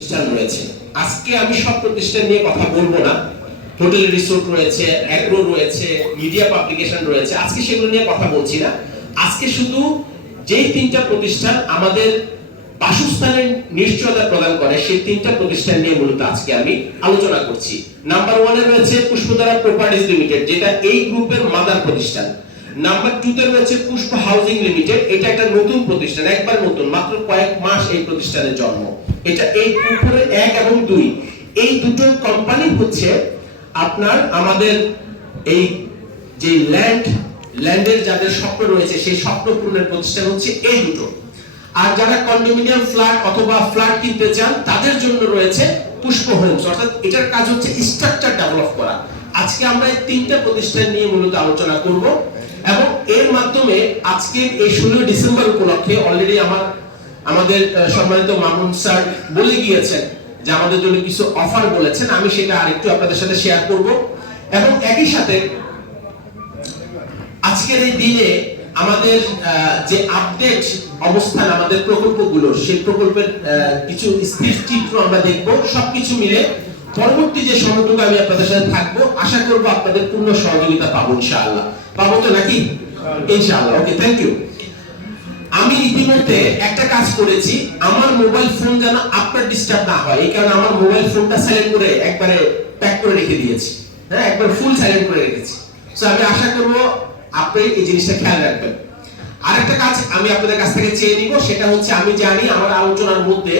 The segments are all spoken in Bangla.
প্রতিষ্ঠান রয়েছে। আজকে আমি সব প্রতিষ্ঠান নিয়ে কথা বলব না। হোটেল রিসোর্ট রয়েছে, অ্যাগ্রো রয়েছে, মিডিয়া পাবলিকেশন রয়েছে। আজকে সেগুলো নিয়ে কথা বলছি না। আজকে শুধু যেই তিনটা প্রতিষ্ঠান আমাদের বাসস্থানের নিশ্চয়তা প্রদান করে, সেই তিনটা প্রতিষ্ঠান নিয়ে মূলত আজকে আমি আলোচনা করছি। নাম্বার ওয়ানে রয়েছে পুষ্পধারা প্রপার্টিজ লিমিটেড যেটা এই গ্রুপের মাদার প্রতিষ্ঠান। নাম্বার টু তে রয়েছে পুষ্প হাউজিং লিমিটেড এটা একটা নতুন প্রতিষ্ঠান, একবার নতুন, মাত্র কয়েক মাস এই প্রতিষ্ঠানের জন্ম। এটা এই গ্রুপের এক এবং দুই। এই দুটো কোম্পানি হচ্ছে আপনার আমাদের এই যে ল্যান্ড ল্যান্ডের যাদের স্বপ্ন রয়েছে, সেই স্বপ্ন পূরণের প্রতিষ্ঠান হচ্ছে এই দুটো। আর যারা কন্ডোমিনিয়াম ফ্ল্যাট অথবা ফ্ল্যাট কিনতে চান, তাদের জন্য রয়েছে পুষ্প হোমস অর্থাৎ এটার কাজ হচ্ছে স্ট্রাকচার ডেভেলপ করা। আজকে আমরা এই তিনটা প্রতিষ্ঠান নিয়ে মূলত আলোচনা করব। এবং এর মাধ্যমে আজকে এই ষোলোই ডিসেম্বর উপলক্ষে অলরেডি আমার আমাদের সম্মানিত মামুন স্যার বলে গিয়েছেন যে আমাদের জন্য কিছু অফার বলেছেন আমি সেটা আরেকটু আপনাদের সাথে শেয়ার করব। এবং একই সাথে আজকের এই দিনে আমাদের যে আপডেট অবস্থান আমাদের প্রকল্পগুলো সেই প্রকল্পের কিছু স্থির চিত্র আমরা দেখব সবকিছু মিলে পরবর্তী যে সময়টুকু আমি আপনাদের সাথে থাকব আশা করব আপনাদের পূর্ণ সহযোগিতা পাবো ইনশাআল্লাহ। পাবো তো নাকি? ইনশাআল্লাহ। ওকে থ্যাংক ইউ আমি ইতিমধ্যে একটা কাজ করেছি, আমার মোবাইল ফোন যেন আপনার ডিস্টার্ব না হয়, এই কারণে আমার মোবাইল ফোনটা সাইলেন্ট করে একবারে প্যাক করে রেখে দিয়েছি। হ্যাঁ একবার ফুল সাইলেন্ট করে রেখেছি। সো আমি আশা করব আপনি এই জিনিসটা খেয়াল রাখবেন। আরেকটা কাজ আমি আপনাদের কাছ থেকে চেয়ে নিব, সেটা হচ্ছে আমি জানি আমার আলোচনার মধ্যে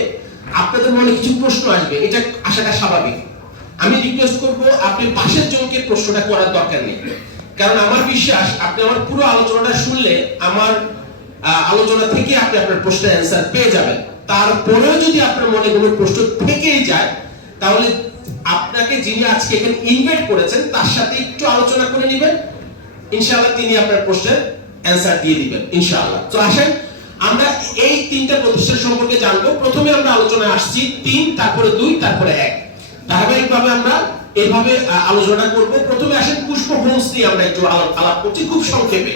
আপনাদের মনে কিছু প্রশ্ন আসবে, এটা আসাটা স্বাভাবিক। আমি রিকোয়েস্ট করব আপনি পাশের জনকে প্রশ্নটা করার দরকার নেই। কারণ আমার বিশ্বাস, আপনি আমার পুরো আলোচনাটা শুনলে আমার আলোচনা থেকে আপনি আপনার প্রশ্নের অ্যান্সার পেয়ে যাবেন। তারপরেও যদি আপনার মনে কোনো প্রশ্ন থেকেই যায় তাহলে আপনাকে যিনি আজকে এখানে ইনভাইট করেছেন তার সাথে একটু আলোচনা করে নেবেন। ইনশাআল্লাহ তিনি আপনার প্রশ্নের অ্যান্সার দিয়ে দিবেন ইনশাআল্লাহ। তো আসেন আমরা এই তিনটা প্রতিষ্ঠান সম্পর্কে জানব। প্রথমে আমরা আলোচনায় আসছি তিন তারপরে দুই তারপরে এক। ধারাবাহিকভাবে আমরা এইভাবে আহ, আলোচনা করব। প্রথমে আসেন পুষ্প হোমস নিয়ে আমরা একটু আলাপ করছি খুব সংক্ষেপে।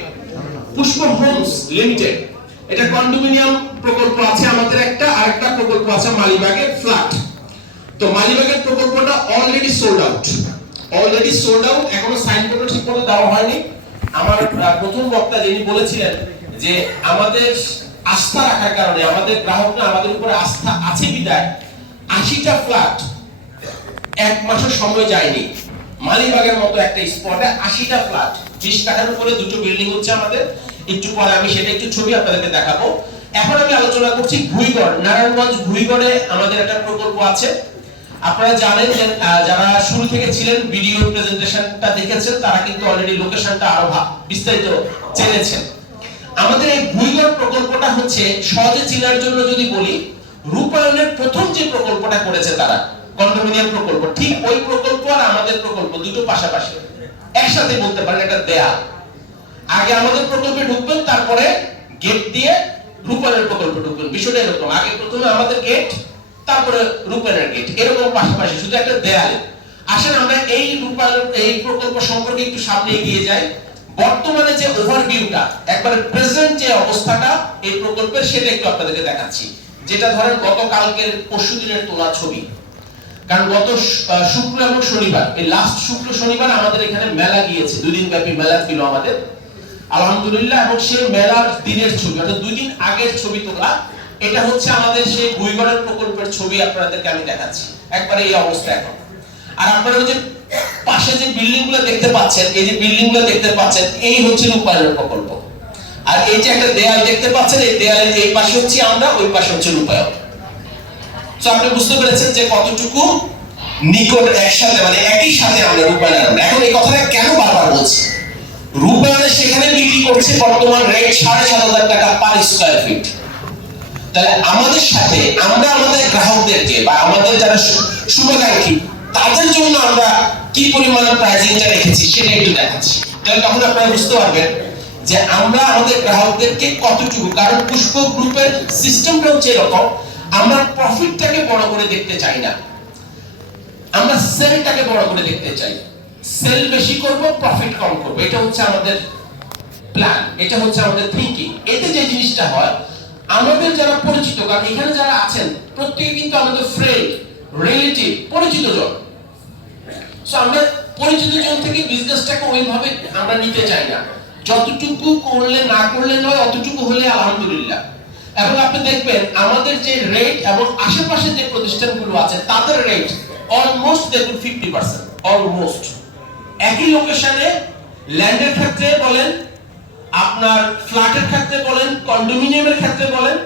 পুষ্প হোমস লিমিটেড এটা কন্ডোমিনিয়াম প্রকল্প আছে আমাদের একটা, আরেকটা প্রকল্প আছে মালিবাগের ফ্ল্যাট তো মালিবাগের প্রকল্পটা already sold out already sold out এখনও সাইনবোর্ডও ঠিক মতো দেওয়া হয়নি। আমার প্রথম বক্তা যিনি বলেছিলেন যে আমাদের আস্থা রাখার কারণে, আমাদের গ্রাহকরা আমাদের উপরে আস্থা আছে বিদায় আশিটা ফ্ল্যাট এক মাসের সময় যায়নি। মালিবাগের মতো একটা স্পটে আশিটা ফ্ল্যাট বিশ টাকার উপরে দুটো বিল্ডিং হচ্ছে আমাদের। একটু পরে আমি সেটা একটু ছবি আপনাদেরকে দেখাবো। এখন আমি আলোচনা করছি ভুইগড়, নারায়ণগঞ্জ ভুইগড়ে আমাদের একটা প্রকল্প আছে। আপনারা জানেন যে যারা শুরু থেকে ছিলেন ভিডিও প্রেজেন্টেশনটা দেখেছেন, তারা কিন্তু অলরেডি লোকেশনটা আরও বিস্তারিত জেনেছেন। আমাদের এই ভুইগড় প্রকল্পটা হচ্ছে সহজে চেনার জন্য যদি বলি, রূপায়ণের প্রথম যে প্রকল্পটা করেছে তারা, কন্ডোমিনিয়াম প্রকল্প, ঠিক ওই প্রকল্প আর আমাদের প্রকল্প দুটো পাশাপাশি। একসাথে বলতে পারেন, একটা দেয়াল। আগে আমাদের প্রকল্পে ঢুকবেন, তারপরে গেট দিয়ে রূপায়ণের প্রকল্পে ঢুকবেন। বিষয়টা এরকম। আগে প্রথমে আমাদের গেট, তারপরে রূপায়ণের গেট। এরকম পাশাপাশি, শুধু একটা দেয়ালে। আসেন আমরা এই রূপায়ণ, এই প্রকল্প সম্পর্কে একটু সামনে এগিয়ে যাই। বর্তমানে যে ওভারভিউটা একবারে প্রেজেন্ট যে অবস্থাটা এই প্রকল্পের, সেটা একটু আপনাদেরকে দেখাচ্ছি। যেটা ধরেন গতকালকের পরশু দিনের তোলা ছবি। কারণ গত শুক্র এবং শনিবার, এই লাস্ট শুক্র, শনিবার আমাদের এখানে মেলা গিয়েছে দুই দিন ব্যাপী মেলা ছিল আমাদের। আলহামদুলিল্লাহ, এবং সেই মেলার দিনের ছবি, অর্থাৎ দুই দিন আগের ছবি তোলা, এটা হচ্ছে আমাদের সেই ভুইগড়ের প্রকল্পের ছবি আপনাদেরকে আমি দেখাচ্ছি। একবারে এই অবস্থা এখন। আর আপনারা যে পাশে যে বিল্ডিংগুলো দেখতে পাচ্ছেন, এই যে বিল্ডিংগুলো দেখতে পাচ্ছেন, এই হচ্ছে রূপায়ণের প্রকল্প। আর এই যে একটা দেয়াল দেখতে পাচ্ছেন, এই দেয়ালের এই পাশে হচ্ছে আমরা, ওই পাশে হচ্ছে রূপায়ণ। তো আপনি বুঝতে পেরেছেন যে কতটুকু নিকট একসাথে মানে একই সাথে আমরা রূপায়ণ আনব। এখন এই কথাটা কেন বারবার বলছি? রূপায়ণে সেখানে বিক্রি করছে বর্তমান রেট সাড়ে সাত হাজার টাকা পার স্কোয়ার ফিট তাহলে আমাদের সাথে আমরা আমাদের গ্রাহকদেরকে বা আমাদের যারা শুভাকাঙ্ক্ষী, তাদের জন্য আমরা কি পরিমাণ প্রাইজিংটা রেখেছি সেটা একটু দেখাচ্ছি। তাহলে তখন আপনারা বুঝতে পারবেন যে আমরা আমাদের গ্রাহকদেরকে কতটুকু, কারণ পুষ্প গ্রুপের সিস্টেমটা হচ্ছে এরকম আমরা প্রফিটটাকে বড় করে দেখতে চাই না। আমরা সেলটাকে বড় করে দেখতে চাই। সেল বেশি করব প্রফিট কম করব। এটা হচ্ছে আমাদের প্ল্যান এটা হচ্ছে আমাদের থিংকিং এতে যে জিনিসটা হয়, আমাদের যারা পরিচিত কারণ এখানে যারা আছেন, প্রত্যেকে কিন্তু আমাদের ফ্রেন্ড রিলেটিভ পরিচিত জন। সো আমরা পরিচিত জন থেকে বিজনেসটাকে ওইভাবে আমরা নিতে চাই না। যতটুকু করলে না করলে নয়, অতটুকু হলে আলহামদুলিল্লাহ। এবং আপনি দেখবেন আমাদের যে রেট এবং আশেপাশে যে প্রতিষ্ঠানগুলো আছে, তাদের রেট অলমোস্ট দেখুন ফিফটি পার্সেন্ট অলমোস্ট একই লোকেশনে ল্যান্ডের ক্ষেত্রে বলেন, আপনার ফ্ল্যাটের ক্ষেত্রে বলেন কন্ডোমিনিয়ামের ক্ষেত্রে বলেন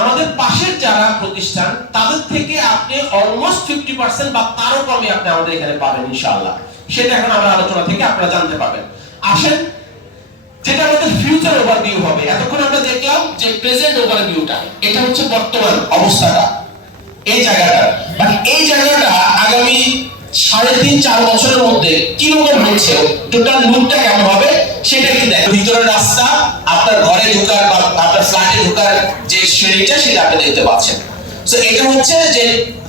আমাদের পাশের যারা প্রতিষ্ঠান, তাদের থেকে আপনি অলমোস্ট ফিফটি পার্সেন্ট বা তারও কমে আপনি আমাদের এখানে পাবেন, ইনশাআল্লাহ। সেটা এখন আমার আলোচনা থেকে আপনারা জানতে পারবেন। আসেন যেটা আমাদের ফিউচার ওভারভিউ হবে। এতক্ষণ আমরা দেখলাম যে প্রেজেন্ট ওভারভিউটা এটা হচ্ছে বর্তমান অবস্থাটা, এই জায়গাটা। বাট এই জায়গাটা আগামী সাড়ে তিন, চার বছরের মধ্যে কীরকম হচ্ছে টোটাল লুকটা কেমন হবে, সেটা একটু দেখেন ভিতরের রাস্তা, আপনার ঘরে ঢোকার বা আপনার ফ্ল্যাটে ঢোকার যে সিঁড়িটা, সেটা আপনি দেখতে পাচ্ছেন। তো এটা হচ্ছে যে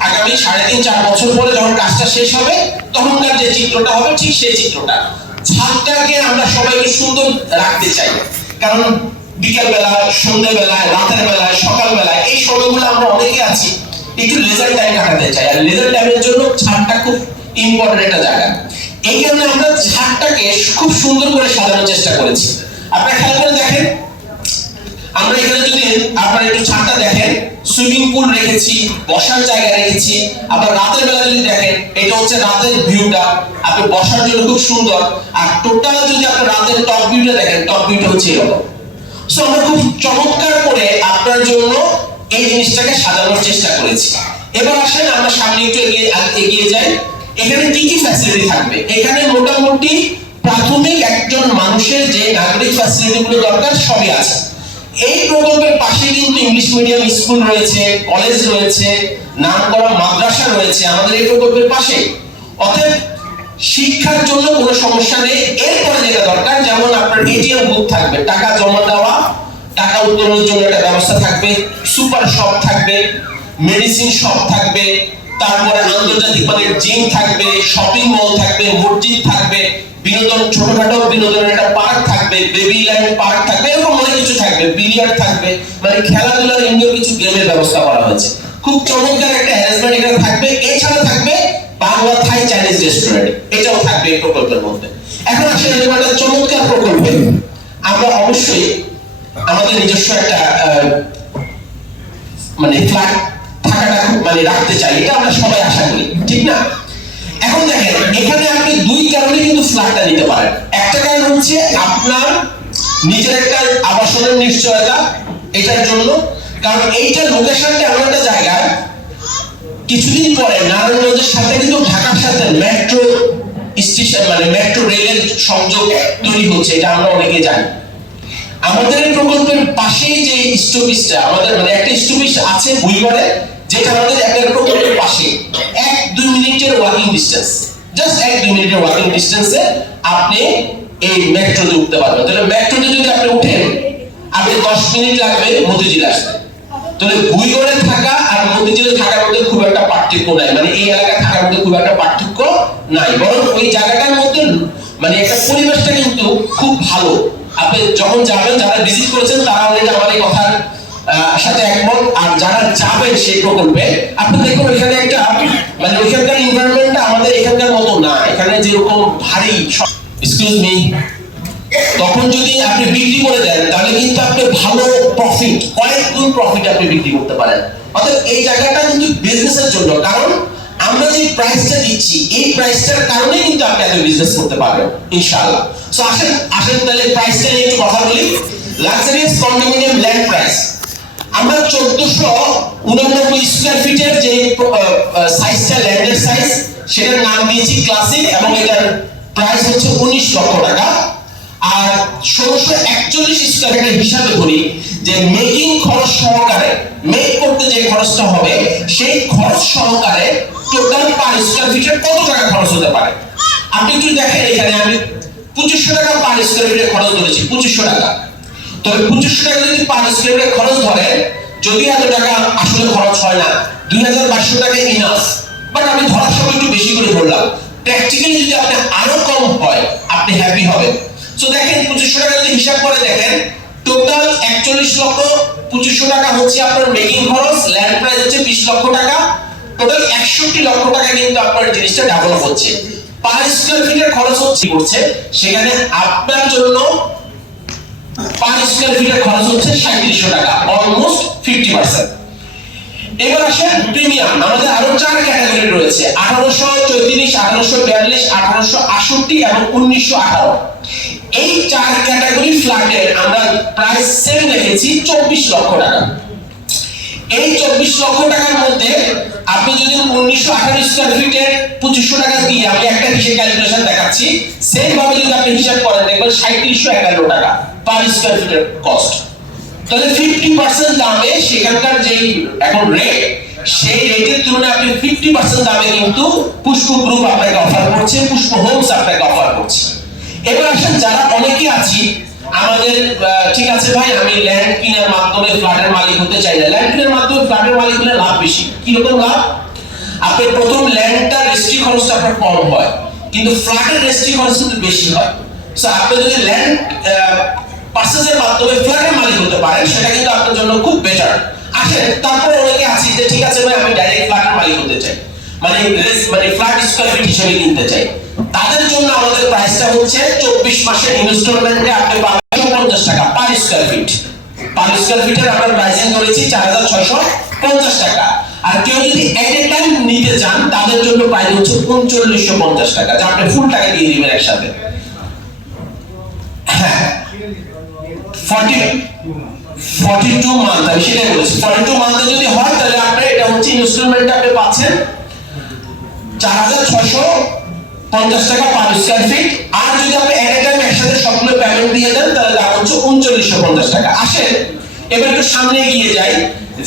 আগামী সাড়ে তিন, চার বছর পরে যখন কাজটা শেষ হবে, তখনকার যে চিত্রটা হবে, ঠিক সেই চিত্রটা। ছাদটাকে আমরা সবাইকে সুন্দর রাখতে চাই। কারণ বিকেল বেলা সন্ধ্যে রাতের বেলায় সকাল বেলায় এই সময়গুলো আমরা অনেকে আছি, একটু লেজার টাইম কাটাতে চাই। আর লেজার টাইমের জন্য ছাদটা খুব ইম্পর্টেন্ট একটা জায়গা। এই কারণে আমরা ছাদটাকে খুব সুন্দর করে সাজানোর চেষ্টা করেছি। আপনারা খেয়াল করে দেখেন আমরা এখানে যদি আপনারা একটু ছাদটা দেখেন, সুইমিং পুল রেখেছি, বসার জায়গা রেখেছি, আবার রাতের বেলা যদি দেখেন, এটা হচ্ছে রাতের ভিউটা আপনি বসার জন্য খুব সুন্দর। আর টোটাল যদি আপনি রাতের টপ ভিউটা দেখেন টপ ভিউটা হচ্ছে এরকম। সো আমরা খুব চমৎকার করে আপনার জন্য এই জিনিসটাকে সাজানোর চেষ্টা করেছি। এবার আসেন, আমরা সামনে একটু এগিয়ে এগিয়ে যাই। এখানে কি কি ফ্যাসিলিটি থাকবে? এখানে মোটামুটি প্রাথমিক একজন মানুষের যে নাগরিক ফ্যাসিলিটি গুলো দরকার, সবই আছে। এই প্রকল্পের পাশে কিন্তু ইংলিশ মিডিয়াম স্কুল রয়েছে কলেজ রয়েছে নাম করা মাদ্রাসা রয়েছে আমাদের এই প্রকল্পের পাশে অতএব শিক্ষার জন্য কোনো সমস্যা নেই, এরপরে যেটা দরকার, যেমন আপনার এটিএম বুথ থাকবে, টাকা জমা দেওয়া, টাকা উত্তোলনের জন্য একটা ব্যবস্থা থাকবে সুপার শপ থাকবে মেডিসিন শপ থাকবে, তারপরে আন্তর্জাতিক মানের জিম থাকবে শপিং মল থাকবে, মসজিদ থাকবে, বিনোদন, ছোটখাটো বিনোদনের একটা পার্ক থাকবে বেবি ল্যান্ড পার্ক থাকবে, এরকম থাকবে বিলিয়ার্ড থাকবে মানে খেলাধুলার ইন্ডোর কিছু গেমের ব্যবস্থা করা হয়েছে। খুব চমৎকার একটা অ্যারেঞ্জমেন্ট এখানে থাকবে। এছাড়া থাকবে বাংলা থাই চাইনিজ রেস্টুরেন্ট এটাও থাকবে এই প্রকল্পের মধ্যে। এখন আসলে এরকম একটা চমৎকার প্রকল্পে। আমরা অবশ্যই আমাদের নিজস্ব একটা মানে ফ্ল্যাট থাকাটা মানে রাখতে চাই। এটা আমরা সবাই আশা করি। ঠিক না? এখন দেখেন, এখানে আপনি দুই কারণে কিন্তু ফ্ল্যাটটা নিতে পারেন। একটা কারণ হচ্ছে আপনার নিজের একটা আবাসনের নিশ্চয়তা, এটার জন্য। কারণ এইটা লোকেশনটা এমন একটা জায়গায়, কিছুদিন পরে নারায়ণগঞ্জের সাথে কিন্তু ঢাকার সাথে মেট্রো স্টেশন মানে মেট্রো রেলের সংযোগ তৈরি হচ্ছে, এটা আমরা অনেকে জানি। আমাদের এই প্রকল্পের পাশেই যে স্টপিসটা আমাদের মানে একটা স্টপিস আছে বুইগড়ে যেটা আমাদের একটা প্রকল্পের পাশে এক দুই মিনিটের ওয়াকিং ডিস্টেন্স জাস্ট এক দুই মিনিটের ওয়াকিং ডিস্টেন্সে আপনি এই মেট্রোতে উঠতে পারবেন তাহলে মেট্রোতে যদি আপনি উঠেন, আপনি দশ মিনিট লাগবে মতিঝিল আসতে। তাহলে বুইগড়ে থাকা আর মতিঝিলে থাকার মধ্যে খুব একটা পার্থক্য নাই। মানে এই এলাকায় থাকার মধ্যে খুব একটা পার্থক্য নাই। বরং ওই জায়গাটার মধ্যে মানে একটা পরিবেশটা কিন্তু খুব ভালো। আপনি যখন যাবেন, যারা ভিজিট করেছেন, তারা অলরেডি আমার এই কথার সাথে একমত। আর যারা যাবেন সেই প্রকল্পে, আপনি দেখুন এখানে একটা মানে ওইখানকার এনভায়রনমেন্টটা আমাদের এখানকার মতো না। এখানে যেরকম ভারী এক্সকিউজ মি তখন যদি আপনি বিক্রি করে দেন, তাহলে কিন্তু আপনি ভালো প্রফিট কয়েক গুণ প্রফিট আপনি বিক্রি করতে পারেন। অর্থাৎ এই জায়গাটা কিন্তু বিজনেসের জন্য। কারণ আমরা যে প্রাইসটা দিচ্ছি, এই প্রাইসটার কারণে কিন্তু আপনি এত বিজনেস করতে পারবেন, ইনশাআল্লাহ। সো আসেন আসেন তাহলে প্রাইসটা নিয়ে একটু কথা বলি। লাক্সারিয়াস কন্ডোমিনিয়াম ল্যান্ড প্রাইস আমরা চোদ্দশো উনানব্বই স্কোয়ার ফিটের যে সাইজটা ল্যান্ডের সাইজ সেটার নাম দিয়েছি ক্লাসিক এবং এটার প্রাইস হচ্ছে উনিশ লক্ষ টাকা। আর ষোলোশো একচল্লিশ স্কোয়ার হিসাবে করি যে মেকিং খরচ সহকারে মেক করতে যে খরচটা হবে, সেই খরচ সহকারে টোটাল পার স্কোয়ার ফিটের কত টাকা খরচ হতে পারে? আপনি একটু দেখেন এখানে আমি পঁচিশশো টাকা পার স্কোয়ার ফিটের খরচ ধরেছি, পঁচিশশো টাকা। তবে পঁচিশশো টাকা যদি পার স্কোয়ার ফিটের খরচ ধরে, যদি এত টাকা আসলে খরচ হয় না, দুই হাজার পাঁচশো টাকা ইনাফ বাট আমি ধরার সময় একটু বেশি করে ধরলাম। প্র্যাকটিক্যালি যদি আপনি আরও কম হয়, আপনি হ্যাপি হবেন। সো দেখেন, পঁচিশশো টাকা যদি হিসাব করে দেখেন টোটাল একচল্লিশ লক্ষ পঁচিশশো টাকা হচ্ছে আপনার মেকিং খরচ ল্যান্ড প্রাইস হচ্ছে বিশ লক্ষ টাকা। টোটাল একষট্টি লক্ষ টাকা কিন্তু আপনার জিনিসটা ডেভেলপ হচ্ছে। পার স্কোয়ার ফিটের খরচ হচ্ছে করছে সেখানে আপনার জন্য পার স্কোয়ার ফিটের খরচ হচ্ছে সাঁত্রিশশো টাকা অলমোস্ট ফিফটি পার্সেন্ট এবার আসেন প্রিমিয়াম। আমাদের আরও চার ক্যাটাগরি রয়েছে। আঠারোশো চৌত্রিশ, আঠারোশো বিয়াল্লিশ, আঠারোশো আষট্টি এবং উনিশশো আঠারো। এই চার ক্যাটাগরি ফ্ল্যাটের আমরা প্রাইস সেম রেখেছি, চব্বিশ লক্ষ টাকা। এই চব্বিশ লক্ষ টাকার মধ্যে আপনি যদি উনিশশো আঠারো স্কোয়ার ফিটের পঁচিশশো টাকা দিয়ে আমি একটা হিসেবে ক্যালকুলেশন দেখাচ্ছি সেম ভাবে যদি আপনি হিসাব করেন, দেখবেন সাঁত্রিশশো একান্ন টাকা পার স্কোয়ার ফিটের কস্ট তাহলে ফিফটি পার্সেন্ট দামে সেখানকার যেই এখন রেট সেই রেটের তুলনায় আপনি ফিফটি পার্সেন্ট দামে কিন্তু পুষ্প গ্রুপ আপনাকে অফার করছে, পুষ্প হোমস আপনাকে অফার করছে। এবার আসেন যারা অনেকে আছি, আমাদের ঠিক আছে ভাই, আমি ল্যান্ড কিনার মাধ্যমে ফ্ল্যাটের মালিক হতে চাই না। ল্যান্ড কিনার মাধ্যমে ফ্ল্যাটের মালিক হলে লাভ বেশি। কি কীরকম লাভ? আপনি প্রথম ল্যান্ডটা রেজিস্ট্রি খরচটা আপনার কম হয়, কিন্তু ফ্ল্যাটের রেজিস্ট্রি খরচ কিন্তু বেশি হয়। সো আপনি যদি ল্যান্ড মাধ্যমে ফ্ল্যাটের মালিক হতে পারেন, সেটা কিন্তু আপনার জন্য খুব বেটার আসেন অনেকে যে, ঠিক আছে ভাই, আমি ডাইরেক্ট ফ্ল্যাটের মালিক হতে চাই। মানে মানে ফ্ল্যাট স্কোয়ার ফিট হিসেবে কিনতে চাই। তাদের জন্য আমাদের প্রাইসটা হচ্ছে চব্বিশ মাসের ইনস্টলমেন্টে আপনি পাবেন পঞ্চাশ টাকা per square feet per square ফিটের আমরা প্রাইসিং করেছি চার হাজার ছয়শো পঞ্চাশ টাকা। আর কেউ যদি এট এ টাইম নিতে চান, তাদের জন্য প্রাইস হচ্ছে উনচল্লিশশো পঞ্চাশ টাকা, যা আপনি ফুল টাকা দিয়ে দিবেন একসাথে। ফর্টি উনচল্লিশশো পঞ্চাশ টাকা। আসেন, এবার একটু সামনে এগিয়ে যাই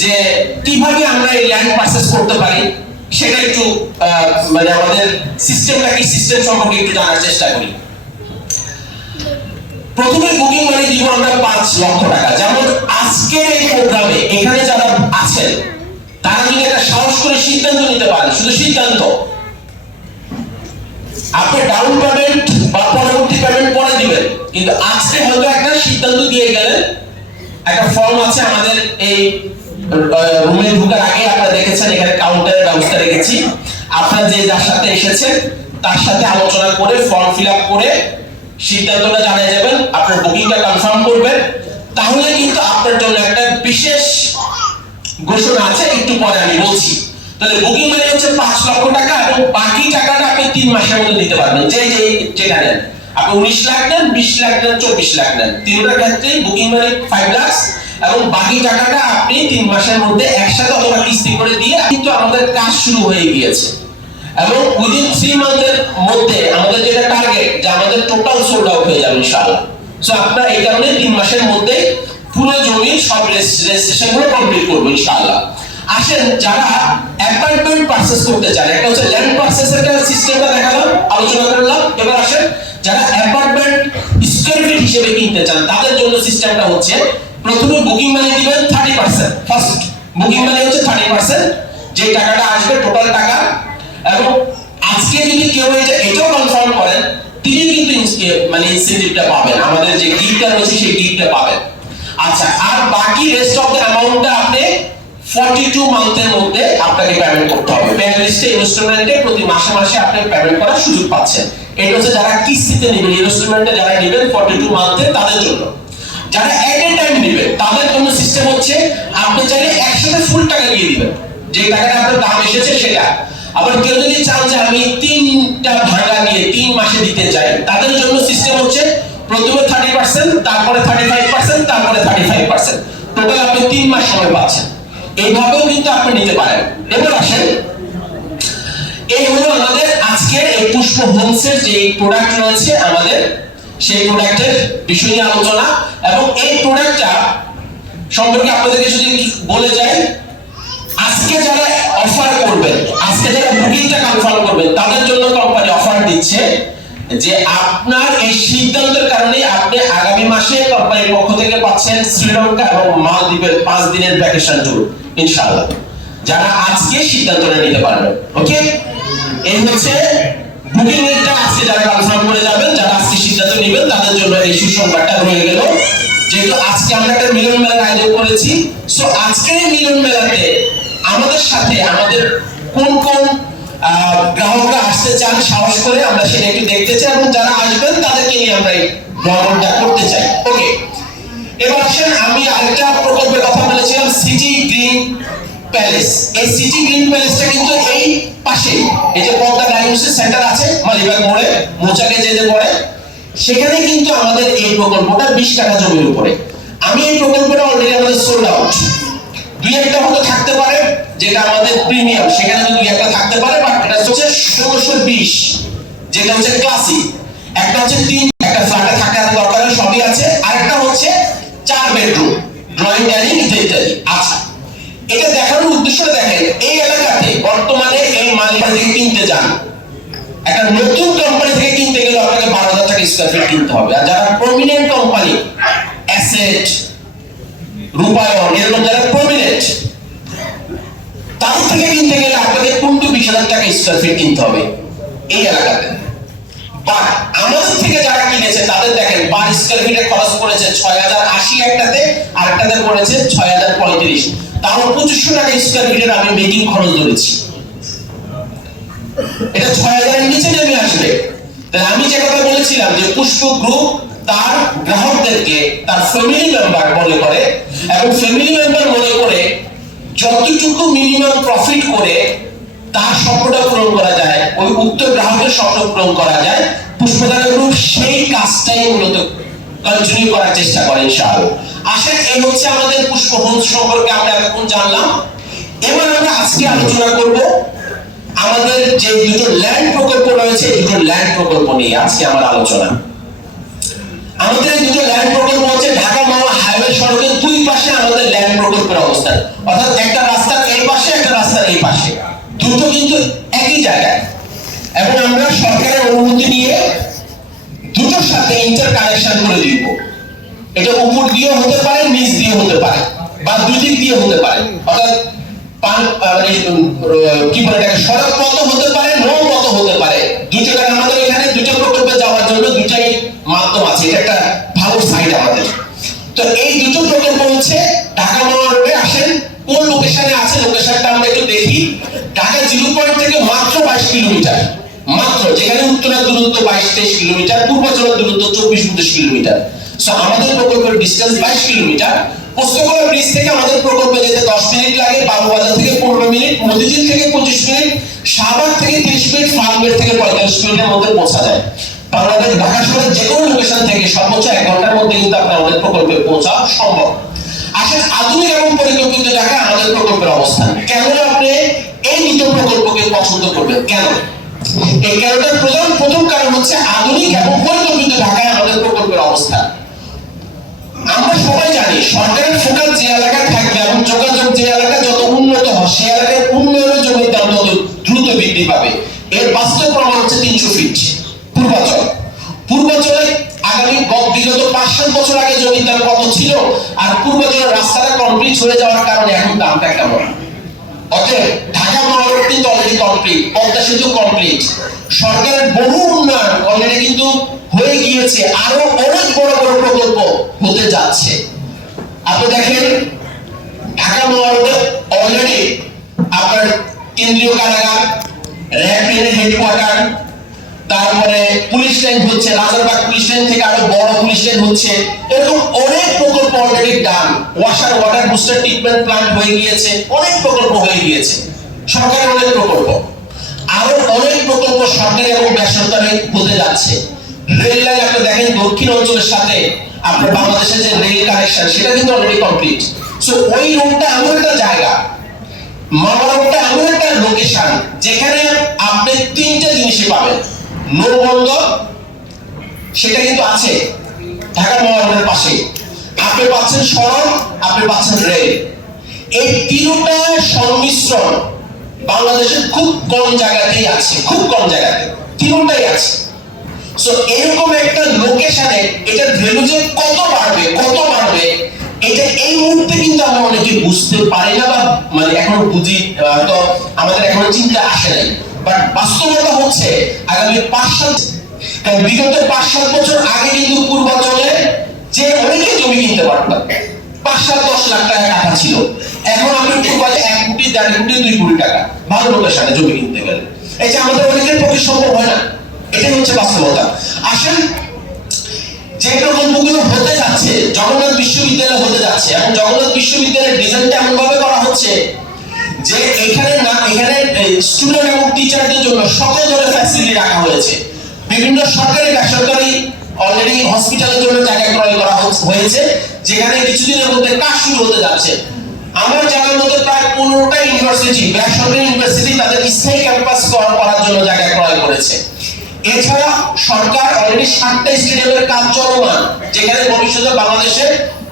যে কীভাবে আমরা এই ল্যান্ড পারচেস করতে পারি, সেটা একটু মানে আমাদের সিস্টেমটা কি সিস্টেম সম্পর্কে একটু জানার চেষ্টা করি। প্রথমে বুকিং মানি দিব আমরা পাঁচ লক্ষ টাকা। যেমন আজকের এই প্রোগ্রামে এখানে যারা আছেন, তারা যদি একটা সাহস করে সিদ্ধান্ত নিতে পারেন, শুধু সিদ্ধান্ত। আপনি ডাউন পেমেন্ট বা পরবর্তী পেমেন্ট পরে দিবেন। কিন্তু আজকে হয়তো একটা সিদ্ধান্ত দিয়ে গেলেন, একটা ফর্ম আছে আমাদের এই রুমে ঢোকার আগে আপনারা দেখেছেন, এখানে কাউন্টারের ব্যবস্থা রেখেছি। আপনারা যে যার সাথে এসেছেন, তার সাথে আলোচনা করে ফর্ম ফিল আপ করে সিদ্ধান্তটা জানিয়ে যাবেন, আপনার বুকিংটা কনফার্ম করবেন। তাহলে কিন্তু আপনার জন্য একটা বিশেষ ঘোষণা আছে, একটু পরে আমি বলছি। তাহলে বুকিং মানে হচ্ছে পাঁচ লক্ষ টাকা এবং বাকি টাকাটা আপনি তিন মাসের মধ্যে দিতে পারবেন। যে যে যেটা নেন। আপনি উনিশ লাখ নেন, বিশ লাখ নেন, চব্বিশ লাখ নেন। তিনটার ক্ষেত্রে বুকিং মানে ফাইভ লাখ এবং বাকি টাকাটা আপনি তিন মাসের মধ্যে একসাথে অথবা কিস্তি করে দিয়ে কিন্তু আমাদের কাজ শুরু হয়ে গিয়েছে। এবং উইদিন থ্রি মান্থের মধ্যে আমাদের যেটা আমাদের টোটাল সোল্ড আউট হয়ে যাবে ইনশাআল্লাহ। সো আপনারা এই কারণে তিন মাসের মধ্যে পুরো জমির সব রেজিস্ট্রেশনগুলো কমপ্লিট করব ইনশাআল্লাহ। আসেন, যারা অ্যাপার্টমেন্ট পারচেস করতে চান, একটা হচ্ছে ল্যান্ড পারচেসের সিস্টেমটা দেখালাম, আলোচনা করলাম, এবার আসেন, যারা অ্যাপার্টমেন্ট স্কোয়ার ফিট হিসেবে কিনতে চান, তাদের জন্য সিস্টেমটা হচ্ছে, প্রথমে বুকিং মানি দিবেন thirty percent first booking money হচ্ছে থার্টি পার্সেন্ট যে টাকাটা আসবে টোটাল টাকা, এবং আজকে যদি কেউ এটা এটাও কনফার্ম করেন তিনি কিন্তু মানে ইনসেন্টিভটা পাবেন। আমাদের যে গিফটটা রয়েছে, সেই গিফটটা পাবেন। আচ্ছা আর বাকি রেস্ট অফ দ্য অ্যামাউন্টটা আপনি 42 মান্থের মধ্যে আপনাকে পেমেন্ট করতে হবে। পে লিস্টে ইনস্টলমেন্টে প্রতি মাসে মাসে আপনি পেমেন্ট করার সুযোগ পাচ্ছেন। এটা হচ্ছে যারা কিস্তিতে নেবেন ইনস্টলমেন্টে যারা নেবেন 42 মান্থে তাদের জন্য। যারা এট এ টাইম নেবেন, তাদের জন্য সিস্টেম হচ্ছে, আপনি চাইলে একসাথে ফুল টাকা দিয়ে দিবেন। যে টাকাটা আপনার দাম এসেছে, সেটা। আবার কেউ যদি চান যে আমি তিনটা ভাড়া নিয়ে তিন মাসে দিতে চাই, তাদের জন্য সিস্টেম হচ্ছে প্রথমে থার্টি পার্সেন্ট তারপরে থার্টি ফাইভ পার্সেন্ট তারপরে থার্টি ফাইভ পার্সেন্ট টোটাল আপনি তিন মাস সময় পাচ্ছেন। এইভাবেও কিন্তু আপনি নিতে পারেন। এবার আসেন। এই হলো আমাদের আজকের এই পুষ্প হোমসের যে প্রোডাক্ট রয়েছে আমাদের, সেই প্রোডাক্টের বিষয় নিয়ে আলোচনা। এবং এই প্রোডাক্টটা সম্পর্কে আপনাদেরকে যদি বলে যাই আজকে যারা অফার করবেন, আজকে যারা বুকিংটা কনফার্ম করবেন, তাদের জন্য কোম্পানি অফার দিচ্ছে যে আপনার এই সিদ্ধান্তের কারণে আপনি আগামী মাসে কোম্পানির পক্ষ থেকে পাচ্ছেন শ্রীলঙ্কা এবং মালদ্বীপের পাঁচ দিনের ভ্যাকেশন ট্যুর ইনশাআল্লাহ। যারা আজকে সিদ্ধান্তটা নিতে পারবেন ওকে এই হচ্ছে বুকিং রেটটা আজকে যারা কনফার্ম করে যাবেন, যারা আজকে সিদ্ধান্ত নেবেন, তাদের জন্য এই সুসংবাদটা রয়ে গেল। যেহেতু আজকে আমরা একটা মিলন মেলার আয়োজন করেছি সো আজকের এই মিলন মেলাতে আমাদের সাথে আমাদের কোন কোন গ্রাহকরা আসতে চান সাহস করে আমরা সেটা একটু দেখতে চাই এবং যারা আসবেন তাদেরকে নিয়ে আমরা এই ভ্রমণটা করতে চাই। ওকে এবার আসেন আমি আরেকটা প্রকল্পের কথা বলেছিলাম সিটি গ্রিন প্যালেস এই সিটি গ্রিন প্যালেসটা কিন্তু এই পাশে এই যে পদ্মা ডায়াগনোসিস সেন্টার আছে, মালিবাগ মোড়ে, মোচাকে যেতে পড়ে সেখানে কিন্তু আমাদের এই প্রকল্পটা বিশ টাকা জমির উপরে। আমি এই প্রকল্পটা অলরেডি আমাদের সোল্ড আউট দুই একটা হয়তো থাকতে পারে, যেটা আমাদের প্রিমিয়াম সেখানে দুই একটা থাকতে পারে বাট এটা হচ্ছে ষোলোশো বিশ, যেটা হচ্ছে ক্লাসিক একটা হচ্ছে তিন, একটা ফ্ল্যাটে থাকার দরকার সবই আছে। আরেকটা হচ্ছে চার বেডরুম ড্রয়িং ডাইনিং ইত্যাদি আচ্ছা এটা দেখানোর উদ্দেশ্যটা দেখেন, এই এলাকাতে বর্তমানে এই মালিকা থেকে কিনতে যান। একটা নতুন কোম্পানি থেকে কিনতে গেলে আপনাকে বারো হাজার টাকা স্কোয়ার ফিট কিনতে হবে। আর যারা প্রমিনেন্ট কোম্পানি অ্যাসেট রূপায়ণ এরকম যারা প্রমিনেন্ট তাদের থেকে কিনতে গেলে আপনাকে পনেরো বিশ হাজার টাকা স্কোয়ার ফিট কিনতে হবে এই এলাকাতে। বাট আমাদের থেকে যারা কিনেছে, তাদের দেখেন পার স্কোয়ার ফিটে খরচ পড়েছে ছয় হাজার আশি একটাতে আর একটাতে পড়েছে ছয় হাজার পঁয়ত্রিশ। তাও পঁচিশশো টাকা স্কোয়ার ফিটের আমি মেকিং খরচ ধরেছি। এটা ছয় হাজারের নিচে নেমে আসবে। আমি যে কথা বলেছিলাম যে পুষ্প গ্রুপ তার গ্রাহকদেরকে তার ফ্যামিলি মেম্বার মনে করে এবং ফ্যামিলি মেম্বার মনে করে যতটুকু মিনিমাম প্রফিট করে তার স্বপ্নটা পূরণ করা যায়, ওই উক্ত গ্রাহকের স্বপ্ন পূরণ করা যায় গ্রুপ সেই কাজটাই মূলত কন্টিনিউ করার চেষ্টা করে ইনশাআল্লাহ। এই হচ্ছে আমাদের পুষ্প সম্পর্কে আমরা এতক্ষণ জানলাম। এবার আমরা আজকে আলোচনা করব আমাদের যে দুটো ল্যান্ড প্রকল্প রয়েছে দুটো ল্যান্ড প্রকল্প নিয়ে আজকে আমার আলোচনা। আমাদের দুটো ল্যান্ড প্রকল্প হচ্ছে ঢাকা মাওয়া হাইওয়ে সড়কের দুই পাশে আমাদের ল্যান্ড প্রকল্পের অবস্থান। অর্থাৎ একটা রাস্তার এই পাশে, একটা রাস্তার এই পাশে। দুটো কিন্তু একই জায়গায়। এবং আমরা সরকারের অনুমতি নিয়ে দুটোর সাথে ইন্টার কানেকশন করে দিব। এটা উপর দিয়েও হতে পারে, নিচ দিয়ে হতে পারে, বা দুই দিক দিয়ে হতে পারে। অর্থাৎ মানে কি বলে সড়ক পথ হতে পারে নৌ পথ হতে পারে। দুটো আমাদের এখানে, দুটো প্রকল্পে যাওয়ার জন্য দুটাই সাইড আমাদের। তো এই দুটো প্রকল্প হচ্ছে, ঢাকা মহানগরে আসেন, কোন লোকেশনে আছে লোকেশনটা আমরা একটু দেখি। ঢাকা জিরো পয়েন্ট থেকে মাত্র বাইশ কিলোমিটার। মাত্র, যেখানে উত্তরের দূরত্ব বাইশ তেইশ কিলোমিটার পূর্বাঞ্চলের দূরত্ব চব্বিশ পঁচিশ কিলোমিটার। সো আমাদের প্রকল্পের ডিস্টেন্স বাইশ কিলোমিটার। পোস্তগোলা ব্রিজ থেকে আমাদের প্রকল্পে যেতে দশ মিনিট লাগে, বাবুবাজার থেকে পনেরো মিনিট, মতিঝিল থেকে পঁচিশ মিনিট, শাহবাগ থেকে তিরিশ মিনিট ফার্মগেট থেকে পঁয়তাল্লিশ মিনিটের মধ্যে পৌঁছা যায়। বাংলাদেশ ঢাকা শহরের যে কোনো লোকেশন থেকে সর্বোচ্চ এক ঘণ্টার মধ্যে কিন্তু আপনার আমাদের প্রকল্পে পৌঁছা সম্ভব। আসলে আধুনিক এবং পরিকল্পিত ঢাকায় আমাদের প্রকল্পের অবস্থান। কেন আপনি এই দুটো প্রকল্পকে পছন্দ করবেন। কেন? এই কেনটার প্রধান, প্রথম কারণ হচ্ছে আধুনিক এবং পরিকল্পিত ঢাকায় আমাদের প্রকল্পের অবস্থান। আমরা সবাই জানি সরকারের সেতু কমপ্লিট সরকারের বহু উন্নয়ন অলরেডি কিন্তু হয়ে গিয়েছে, আরও অনেক বড় বড় প্রকল্প হতে যাচ্ছে। আপনি দেখেন, ঢাকা মহানগরে অলরেডি আপনার কেন্দ্রীয় কারাগার র্যাবের হেডকোয়ার্টার তারপরে পুলিশ লাইন হচ্ছে, রাজারবাগ পুলিশ লাইন থেকে আরও বড় পুলিশ লাইন হচ্ছে। এরকম অনেক প্রকল্প already done washer water booster treatment plant হয়ে গিয়েছে, অনেক প্রকল্প হয়ে গিয়েছে। সরকারের অনেক প্রকল্প। আরও অনেক প্রকল্প সরকারি এবং বেসরকারি হতে যাচ্ছে। রেল লাইন আপনি দেখেন দক্ষিণ অঞ্চলের সাথে আপনার বাংলাদেশের যে রেল কানেকশন সেটা কিন্তু অলরেডি কমপ্লিট সো ওই রোডটা এমন একটা জায়গা মামারোডটা এমন একটা লোকেশন যেখানে আপনি তিনটা জিনিসই পাবেন। নৌবন্দর সেটা কিন্তু আছে, ঢাকা মহানগরের পাশে। আপনি পাচ্ছেন সড়ক, আপনি পাচ্ছেন রেল। এই তিনটা সংমিশ্রণ বাংলাদেশের খুব কম জায়গাতেই আছে খুব কম জায়গাতে তিনটাই আছে। সো এরকম একটা লোকেশনে এটার ভ্যালু যে কত বাড়বে কত বাড়বে এটা এই মুহূর্তে কিন্তু আমরা অনেকে বুঝতে পারি না বা মানে এখনও বুঝি আহ, তো আমাদের এখনও চিন্তা আসে নাই। বাট বাস্তবতা হচ্ছে আগামী পাঁচ সাত কারণ বিগত পাঁচ সাত বছর আগে কিন্তু পূর্বাঞ্চলে যে অনেকে জমি কিনতে পারতেন পাঁচ সাত দশ লাখ টাকা কাঠা ছিল। এখন আপনি একটু বলে এক কোটি, দেড় কোটি, দুই কোটি টাকা ভালো লোকের সাথে জমি কিনতে গেলে এই যে আমাদের অনেকের পক্ষে সম্ভব হয় না। এটাই হচ্ছে বাস্তবতা। আসেন, যে প্রকল্পগুলো হতে যাচ্ছে, জগন্নাথ বিশ্ববিদ্যালয় হতে যাচ্ছে এবং জগন্নাথ বিশ্ববিদ্যালয়ের ডিজাইনটা এমন ভাবে করা হচ্ছে যে এখানে না, এখানে স্টুডেন্ট এবং টিচারদের জন্য সকল ধরনের ফ্যাসিলিটি রাখা হয়েছে। বিভিন্ন সরকারি, বেসরকারি অলরেডি হসপিটালের জন্য জায়গা ক্রয় করা হয়েছে। যেখানে কিছুদিনের মধ্যে কাজ শুরু হতে যাচ্ছে। আমার জানার মধ্যে প্রায় পনেরোটা ইউনিভার্সিটি বেসরকারি ইউনিভার্সিটি তাদের স্থায়ী ক্যাম্পাস করার জন্য জায়গা ক্রয় করেছে। এছাড়া সরকার অলরেডি সাতটা স্টেডিয়ামের কাজ চলমান, যেখানে ভবিষ্যতে বাংলাদেশে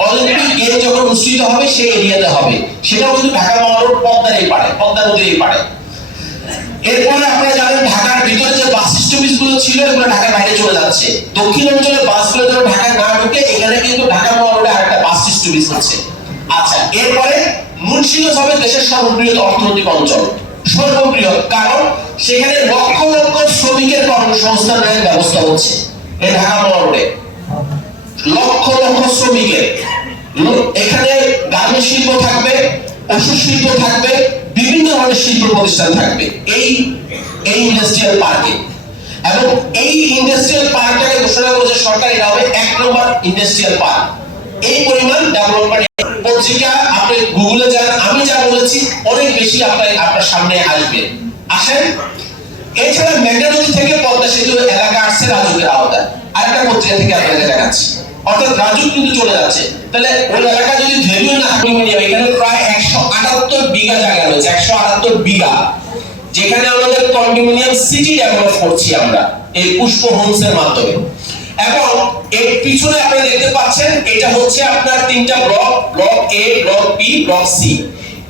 অলিম্পিক গেম যখন অনুষ্ঠিত হবে, সেই এরিয়াতে হবে। সেটাও কিন্তু ঢাকা মহানগর পদ্মার এই পারে পদ্মা নদীর পারে এরপরে আপনারা জানেন ঢাকার ভিতরে যে বাস স্টপেজগুলো ছিল, এগুলো ঢাকার বাইরে চলে যাচ্ছে। দক্ষিণ অঞ্চলের বাসগুলো যেন ঢাকা না ঢুকে, এখানে কিন্তু ঢাকা মহানগরে আরেকটা বাস স্টপেজ হচ্ছে। আচ্ছা এরপরে মুন্সিগঞ্জ হবে দেশের সর্ববৃহৎ অর্থনৈতিক অঞ্চল। সর্ববৃহৎ, কারণ সেখানে লক্ষ লক্ষ শ্রমিকের কর্মসংস্থানের ব্যবস্থা হচ্ছে। এই ঢাকা মহানগরে লক্ষ লক্ষ শ্রমিকের। এখানে গার্মেন্ট শিল্প থাকবে, ওষুধ শিল্প থাকবে, বিভিন্ন ধরনের শিল্প প্রতিষ্ঠান থাকবে। এই এই ইন্ডাস্ট্রিয়াল পার্কে এবং এই ইন্ডাস্ট্রিয়াল পার্কটাকে ঘোষণা করেছে সরকার, এটা হবে এক নম্বর ইন্ডাস্ট্রিয়াল পার্ক এই পরিমাণ ডেভেলপমেন্ট পত্রিকা আপনি গুগলে যান, আমি যা বলেছি, অনেক বেশি আপনার আপনার সামনে আসবে। আসেন, এছাড়া মেঘনা নদী থেকে পদ্মা সেতু এলাকা আসছে রাজুকের আওতায়। আরেকটা পত্রিকা থেকে আপনাদের দেখাচ্ছি। অর্থাৎ রাজুক কিন্তু চলে যাচ্ছে। তাহলে ওই এলাকা যদি ভ্যালু না মিনিমাম এখানে প্রায় একশো আটাত্তর বিঘা জায়গা রয়েছে, একশো আটাত্তর বিঘা। যেখানে আমাদের কন্ডোমিনিয়াম সিটি ডেভেলপ করছি আমরা, এই পুষ্প হোমস এর মাধ্যমে। এবং এর পিছনে আপনারা দেখতে পাচ্ছেন, এটা হচ্ছে আপনার তিনটা block block A block B block C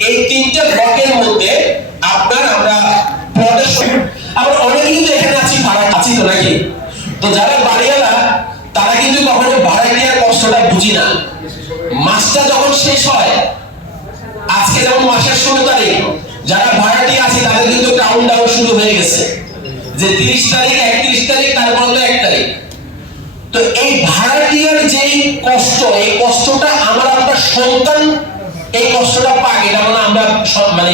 এই তিনটা ব্লকের মধ্যে আপনার আমরা প্লটের সঙ্গে আবার অনেকে কিন্তু এখানে আছি, ভাড়া আছি তো নাকি? তো যারা বাড়িওয়ালা, তারা কিন্তু কখনো ভাড়া নেওয়ার কষ্টটা বুঝি না। মাসটা যখন শেষ হয়, আজকে যেমন মাসের ষোলো তারিখ, যারা ভাড়াটি আছে, তাদের কিন্তু কাউন্ট ডাউন শুরু হয়ে গেছে। যে তিরিশ তারিখ, একত্রিশ তারিখ, তারপর তো এক তারিখ। তো এই ভাড়াটিয়ার যে কষ্ট, এই কষ্টটা আমার আপনার সন্তান, এই কষ্টটা পাক, এটা মানে আমরা সব- মানে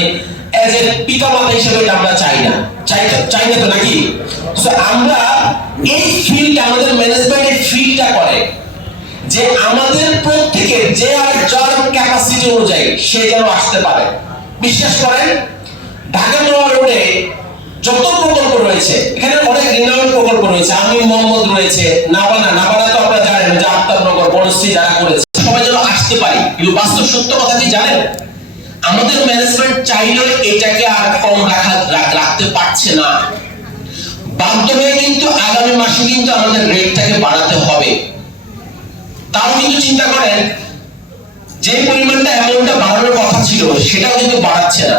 এজ এ পিতা মাতা হিসেবে এটা আমরা চাই না। চাই চাই না তো নাকি? So আমরা এই ফিল্ড আমাদের ম্যানেজমেন্ট এই ফিল্ডটা করে যে আমাদের প্রত্যেকের যে আর যার ক্যাপাসিটি অনুযায়ী সে যেন আসতে পারে। বিশ্বাস করেন ঢাকা নোয়া রোডে যত প্রকল্প রয়েছে, এখানে অনেক রিনাউন্ড প্রকল্প রয়েছে। আমি মোহাম্মদ রয়েছে, নাবানা। নাবানা তো আপনারা জানেন যে আফতাবনগর বনশ্রী যারা করেছে, সবাই যেন আসতে পারি। কিন্তু বাস্তব সত্য কথা কি জানেন? আমাদের ম্যানেজমেন্ট চাইলেও এটাকে আর কম রাখা রাখতে পারছে না। বাধ্য হয়ে কিন্তু আগামী মাসে কিন্তু আমাদের রেটটাকে বাড়াতে হবে। তাও কিন্তু চিন্তা করেন, যে পরিমাণটা অ্যামাউন্টটা বাড়ানোর কথা ছিল, সেটাও কিন্তু বাড়াচ্ছে না।